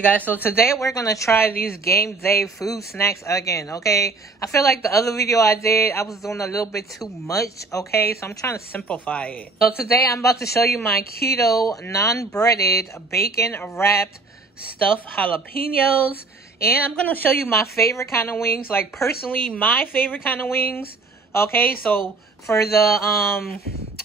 you guys, so today we're gonna try these game day food snacks again, okay? I feel like the other video I did, I was doing a little bit too much, okay? So I'm trying to simplify it. So today I'm about to show you my keto, non-breaded, bacon-wrapped stuffed jalapenos. And I'm gonna show you my favorite kind of wings, like personally, my favorite kind of wings, okay? So for the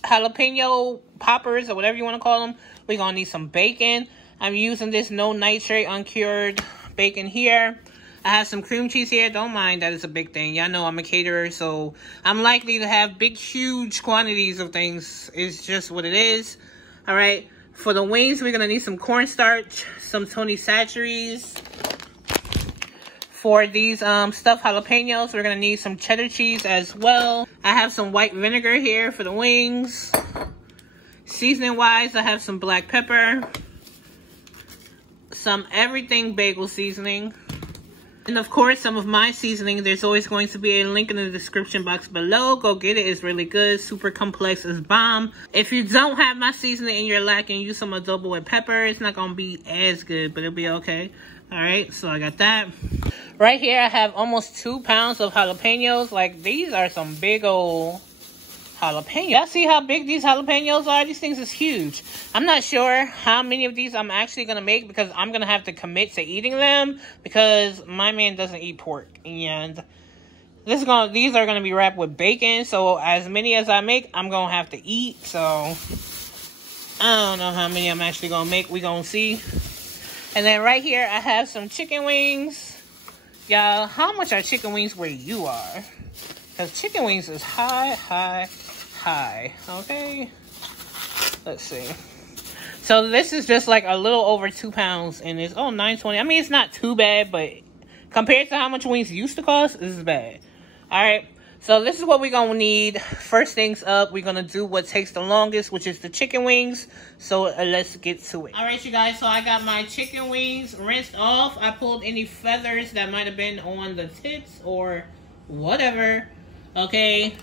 jalapeno poppers, or whatever you wanna call them, we're gonna need some bacon. I'm using this no nitrate uncured bacon here. I have some cream cheese here. Don't mind, that is a big thing. Y'all know I'm a caterer, so I'm likely to have big, huge quantities of things. It's just what it is. All right, for the wings, we're gonna need some cornstarch, some Tony Chachere's. For these stuffed jalapenos, we're gonna need some cheddar cheese as well. I have some white vinegar here for the wings. Seasoning wise, I have some black pepper, some everything bagel seasoning, and of course some of my seasoning. There's always going to be a link in the description box below. Go get it. It's really good. Super complex. It's bomb. If you don't have my seasoning and you're lacking, use some adobo with pepper. It's not going to be as good, but it'll be okay. All right, so I got that. Right here I have almost 2 pounds of jalapenos. Like, these are some big old jalapeno. Y'all see how big these jalapenos are? These things is huge. I'm not sure how many of these I'm actually gonna make, because I'm gonna have to commit to eating them, because my man doesn't eat pork, and these are gonna be wrapped with bacon. So as many as I make, I'm gonna have to eat. So I don't know how many I'm actually gonna make. We gonna see. And then right here I have some chicken wings. Y'all, how much are chicken wings where you are? Because chicken wings is high, okay? Let's see. So this is just like a little over 2 pounds, and it's, oh, $9.20. I mean, it's not too bad, but compared to how much wings used to cost, this is bad. All right, so this is what we're gonna need. First things up, we're gonna do what takes the longest, which is the chicken wings. So let's get to it. All right, you guys, so I got my chicken wings rinsed off. I pulled any feathers that might have been on the tips or whatever. Okay,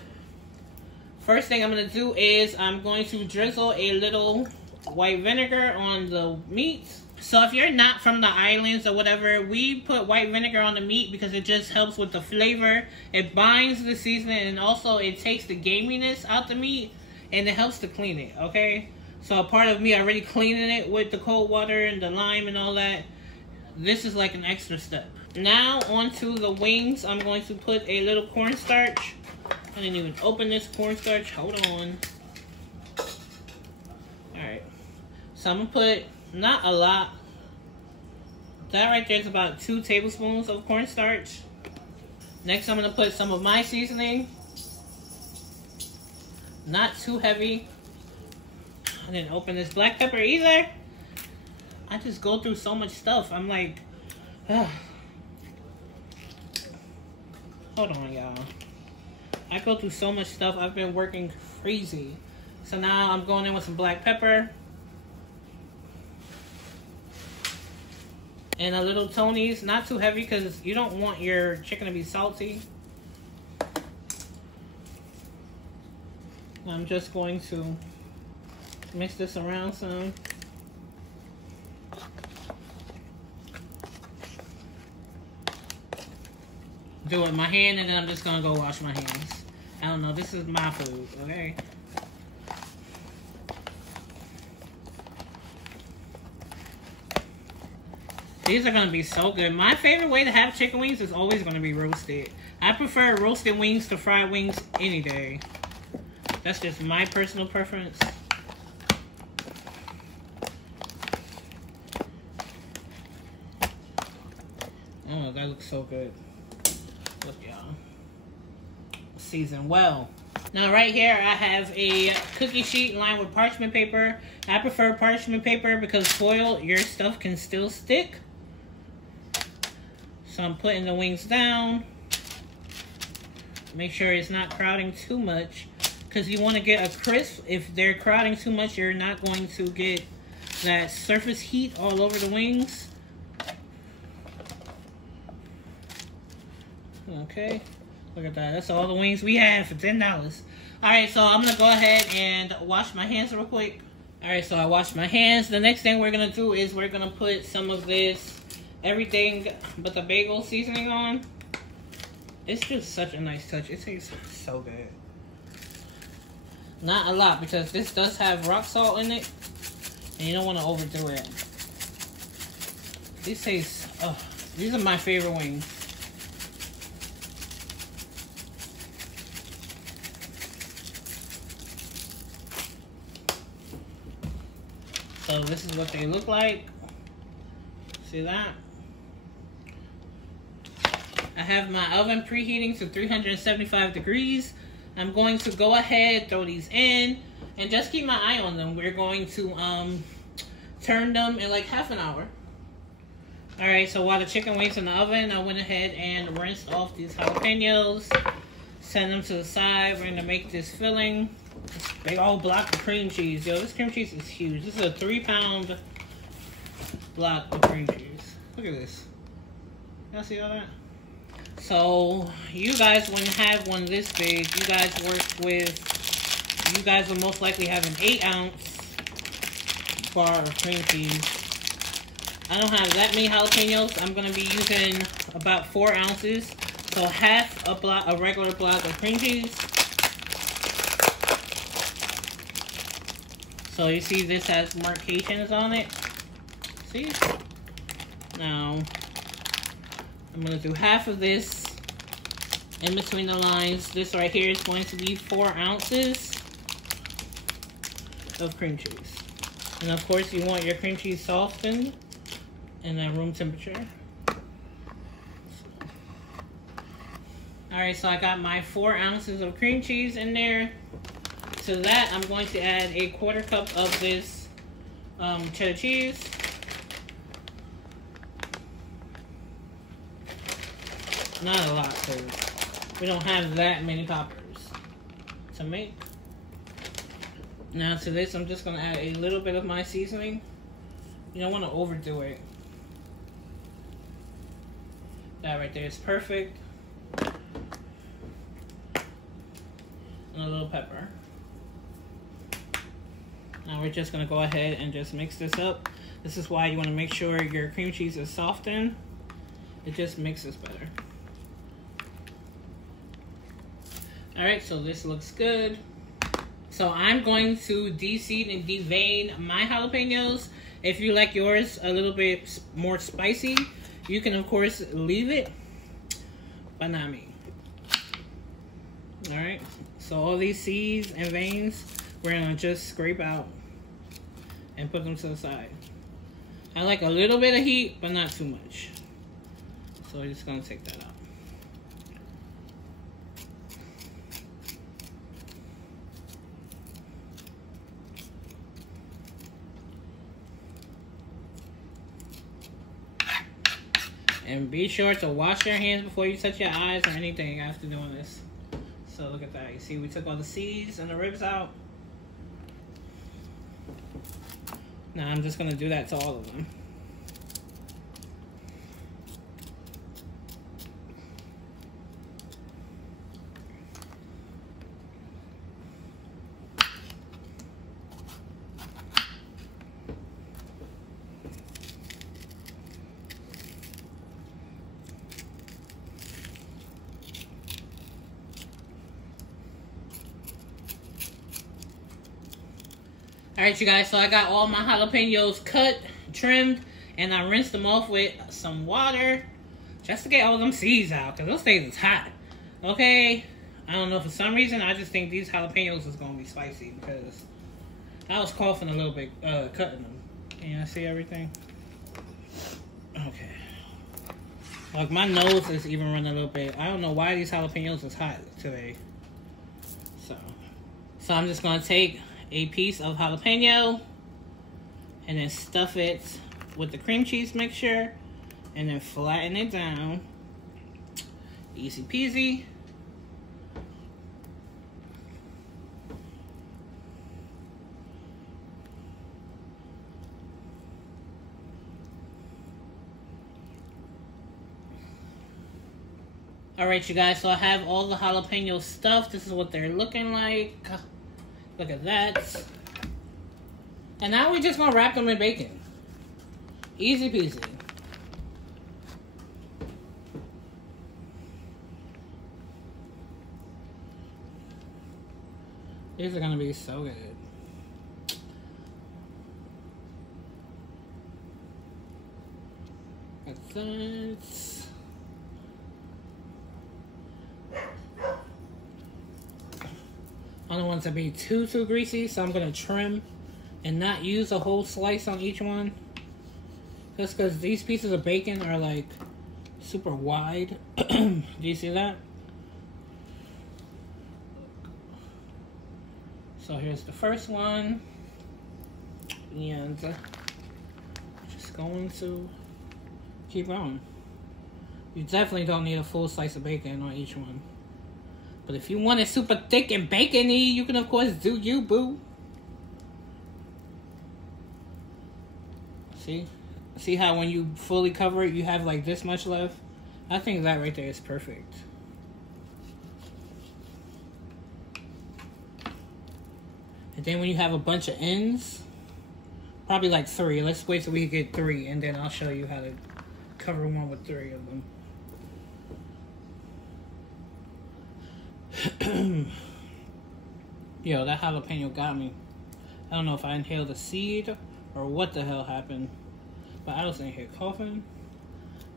first thing I'm going to do is I'm going to drizzle a little white vinegar on the meat. So if you're not from the islands or whatever, we put white vinegar on the meat because it just helps with the flavor. It binds the seasoning, and also it takes the gaminess out the meat, and it helps to clean it, okay? So a part of me already cleaning it with the cold water and the lime and all that, this is like an extra step. Now onto the wings, I'm going to put a little cornstarch. I didn't even open this cornstarch. Hold on. Alright. So I'm going to put, not a lot. That right there is about 2 tablespoons of cornstarch. Next, I'm going to put some of my seasoning. Not too heavy. I didn't open this black pepper either. I just go through so much stuff. I'm like, ugh. Hold on, y'all. I go through so much stuff. I've been working crazy. So now I'm going in with some black pepper. And a little Tony's. Not too heavy, because you don't want your chicken to be salty. I'm just going to mix this around some. Do it with my hand, and then I'm just gonna go wash my hands. I don't know, this is my food, okay? These are gonna be so good. My favorite way to have chicken wings is always gonna be roasted. I prefer roasted wings to fried wings any day. That's just my personal preference. Oh, that looks so good. Look, y'all. Seasoned well. Now right here I have a cookie sheet lined with parchment paper. I prefer parchment paper because foil, your stuff can still stick. So I'm putting the wings down. Make sure it's not crowding too much, because you want to get a crisp. If they're crowding too much, you're not going to get that surface heat all over the wings. Okay, look at that. That's all the wings we have for $10. Alright, so I'm going to go ahead and wash my hands real quick. Alright, so I washed my hands. The next thing we're going to do is we're going to put some of this everything but the bagel seasoning on. It's just such a nice touch. It tastes so good. Not a lot, because this does have rock salt in it, and you don't want to overdo it. These taste, these are my favorite wings. So this is what they look like. See that? I have my oven preheating to 375 degrees. I'm going to go ahead, throw these in, and just keep my eye on them. We're going to turn them in like half an hour. Alright, so while the chicken waits in the oven, I went ahead and rinsed off these jalapenos. Send them to the side. We're going to make this filling. This big old block of cream cheese. Yo, this cream cheese is huge. This is a 3-pound block of cream cheese. Look at this. Y'all see all that? So, you guys wouldn't have one this big. You guys will most likely have an 8-ounce bar of cream cheese. I don't have that many jalapenos. I'm going to be using about 4 ounces. So, half a regular block of cream cheese. So, you see this has markations on it. See? Now, I'm going to do half of this in between the lines. This right here is going to be 4 ounces of cream cheese. And of course, you want your cream cheese softened and at room temperature. Alright, so I got my 4 ounces of cream cheese in there. To that, I'm going to add a 1/4 cup of this cheddar cheese. Not a lot, because we don't have that many poppers to make. Now to this, I'm just going to add a little bit of my seasoning. You don't want to overdo it. That right there is perfect. And a little pepper. Now we're just going to go ahead and just mix this up. This is why you want to make sure your cream cheese is softened. It just mixes better. Alright, so this looks good. So I'm going to de-seed and devein my jalapenos. If you like yours a little bit more spicy, you can of course leave it, but not me. Alright, so all these seeds and veins, we're gonna just scrape out and put them to the side. I like a little bit of heat, but not too much. So we're just gonna take that out. And be sure to wash your hands before you touch your eyes or anything after doing this. So look at that. You see we took all the seeds and the ribs out. Now I'm just going to do that to all of them. Alright, you guys, so I got all my jalapenos cut, trimmed, and I rinsed them off with some water just to get all them seeds out, because those things is hot. Okay? I don't know, for some reason, I just think these jalapenos is going to be spicy, because I was coughing a little bit cutting them. Can you see everything? Okay. Like, my nose is even running a little bit. I don't know why these jalapenos is hot today. So I'm just going to take a piece of jalapeno and then stuff it with the cream cheese mixture and then flatten it down. Easy peasy. Alright, you guys, so I have all the jalapenos stuffed. This is what they're looking like. Look at that. And now we're just gonna wrap them in bacon. Easy peasy. These are gonna be so good. Like that. I don't want it to be too greasy, so I'm gonna trim and not use a whole slice on each one. Just because these pieces of bacon are like super wide. Do you see that? So here's the first one. And just going to keep going. You definitely don't need a full slice of bacon on each one. But if you want it super thick and bacony, you can of course do you, boo. See? See how when you fully cover it, you have like this much left? I think that right there is perfect. And then when you have a bunch of ends, probably like 3. Let's wait till we get 3, and then I'll show you how to cover one with 3 of them. Yo, that jalapeno got me. I don't know if I inhaled a seed or what the hell happened, but I was in here coughing.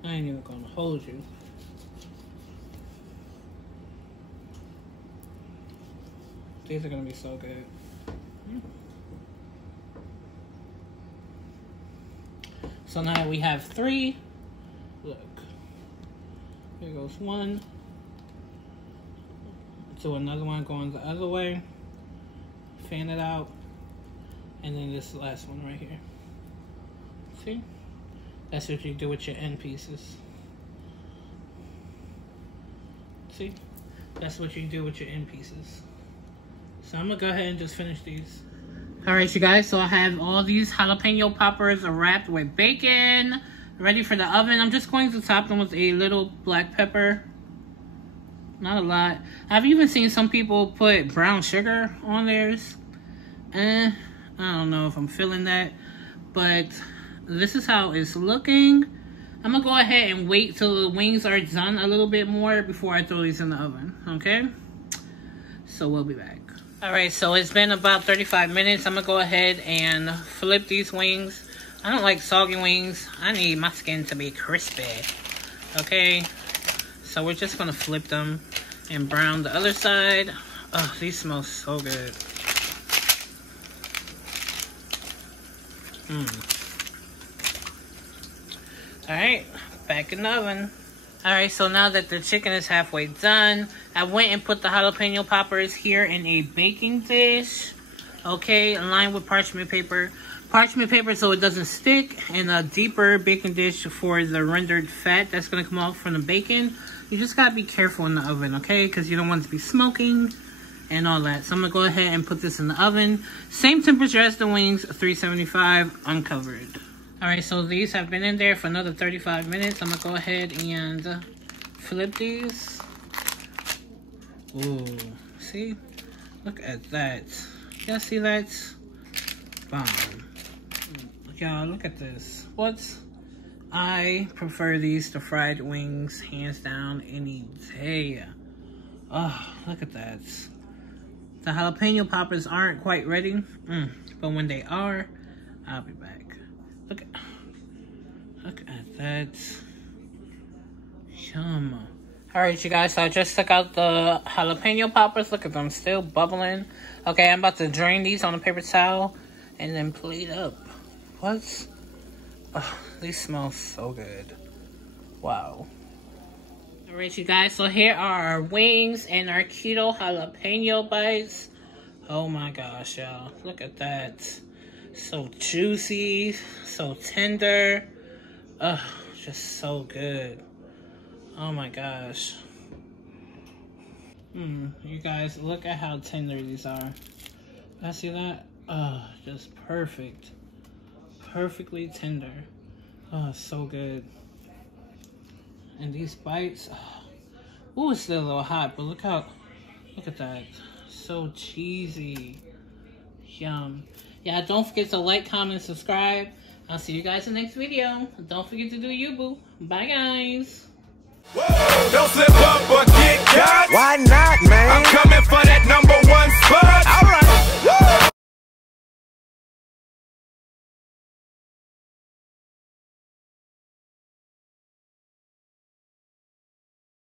I ain't even gonna hold you. These are gonna be so good. So now we have 3. Look. Here goes 1. So another one going the other way. Fan it out. And then this last one right here. See? That's what you do with your end pieces. See? That's what you do with your end pieces. So I'm gonna go ahead and just finish these. Alright, you guys, so I have all these jalapeno poppers wrapped with bacon, ready for the oven. I'm just going to top them with a little black pepper. Not a lot. I've even seen some people put brown sugar on theirs. I don't know if I'm feeling that, but this is how it's looking. I'm gonna go ahead and wait till the wings are done a little bit more before I throw these in the oven, okay? So we'll be back. Alright, so it's been about 35 minutes. I'm gonna go ahead and flip these wings. I don't like soggy wings. I need my skin to be crispy, okay? So we're just gonna flip them and brown the other side. Oh, these smell so good. Alright, back in the oven. Alright, so now that the chicken is halfway done, I went and put the jalapeno poppers here in a baking dish. Okay, lined with parchment paper. Parchment paper so it doesn't stick, and a deeper baking dish for the rendered fat that's going to come off from the bacon. You just got to be careful in the oven, okay? Because you don't want it to be smoking and all that. So I'm going to go ahead and put this in the oven. Same temperature as the wings, 375, uncovered. Alright, so these have been in there for another 35 minutes. I'm going to go ahead and flip these. Ooh, see? Look at that. Y'all see that? Bomb. Y'all, look at this. What? I prefer these to fried wings, hands down, any day. Oh, look at that. The jalapeno poppers aren't quite ready, but when they are, I'll be back. Look at that. Yum. Alright, you guys, so I just took out the jalapeno poppers. Look at them, still bubbling. Okay, I'm about to drain these on a paper towel and then plate up. What? Oh, these smell so good. Wow. Alright, you guys, so here are our wings and our keto jalapeno bites. Oh my gosh, y'all. Look at that. So juicy, so tender. Ugh, just so good. Oh my gosh. You guys, look at how tender these are. I see that? Oh, just perfect. Perfectly tender. Oh, so good. And these bites, oh, it's still a little hot, but look at that. So cheesy. Yum. Yeah, don't forget to like, comment, subscribe. I'll see you guys in the next video. Don't forget to do you, boo. Bye, guys.